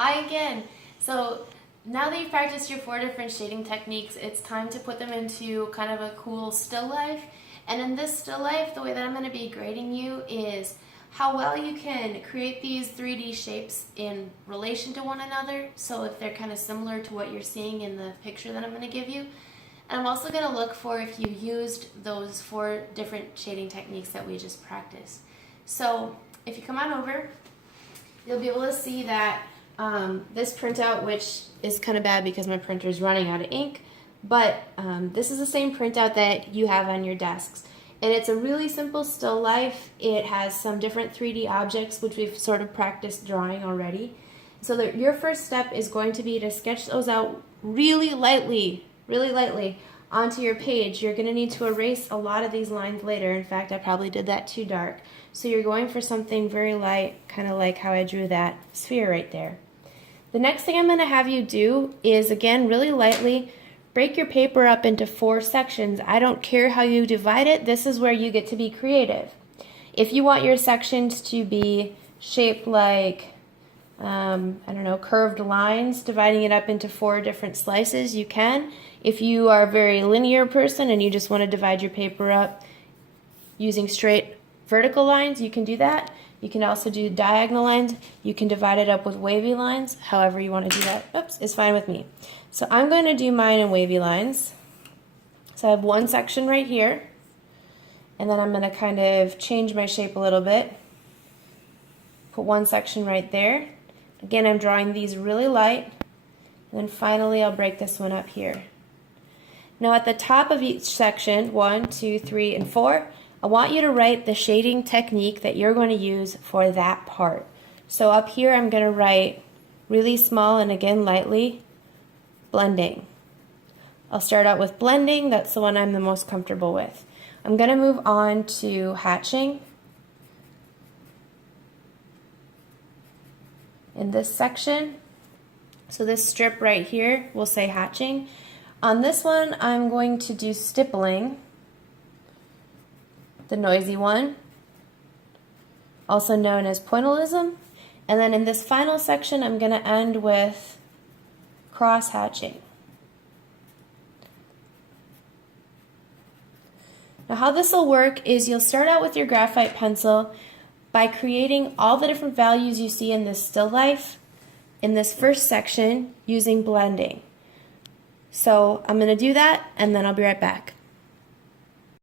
Hi again. So now that you've practiced your 4 different shading techniques, it's time to put them into kind of a cool still life. And in this still life, the way that I'm going to be grading you is how well you can create these 3D shapes in relation to one another. So if they're kind of similar to what you're seeing in the picture that I'm going to give you. And I'm also going to look for if you used those 4 different shading techniques that we just practiced. So if you come on over, you'll be able to see that this printout, which is kind of bad because my printer is running out of ink, but this is the same printout that you have on your desks. And it's a really simple still life. It has some different 3D objects, which we've sort of practiced drawing already. So your first step is going to be to sketch those out really lightly onto your page. You're going to need to erase a lot of these lines later. In fact, I probably did that too dark. So you're going for something very light, kind of like how I drew that sphere right there. The next thing I'm going to have you do is, again, really lightly, break your paper up into 4 sections. I don't care how you divide it. This is where you get to be creative. If you want your sections to be shaped like, I don't know, curved lines, dividing it up into 4 different slices, you can. If you are a very linear person and you just want to divide your paper up using straight vertical lines, you can do that. You can also do diagonal lines. You can divide it up with wavy lines. However you want to do that, is fine with me. So I'm going to do mine in wavy lines. So I have one section right here, and then I'm going to kind of change my shape a little bit. Put one section right there. Again, I'm drawing these really light, and then finally I'll break this one up here. Now at the top of each section, 1, 2, 3, and 4, I want you to write the shading technique that you're going to use for that part. So up here I'm going to write really small and again lightly, blending. I'll start out with blending. That's the one I'm the most comfortable with. I'm going to move on to hatching. In this section, so this strip right here will say hatching. On this one I'm going to do stippling, the noisy one, also known as pointillism. And then in this final section, I'm going to end with cross hatching. Now how this will work is you'll start out with your graphite pencil by creating all the different values you see in this still life in this first section using blending. So I'm going to do that and then I'll be right back.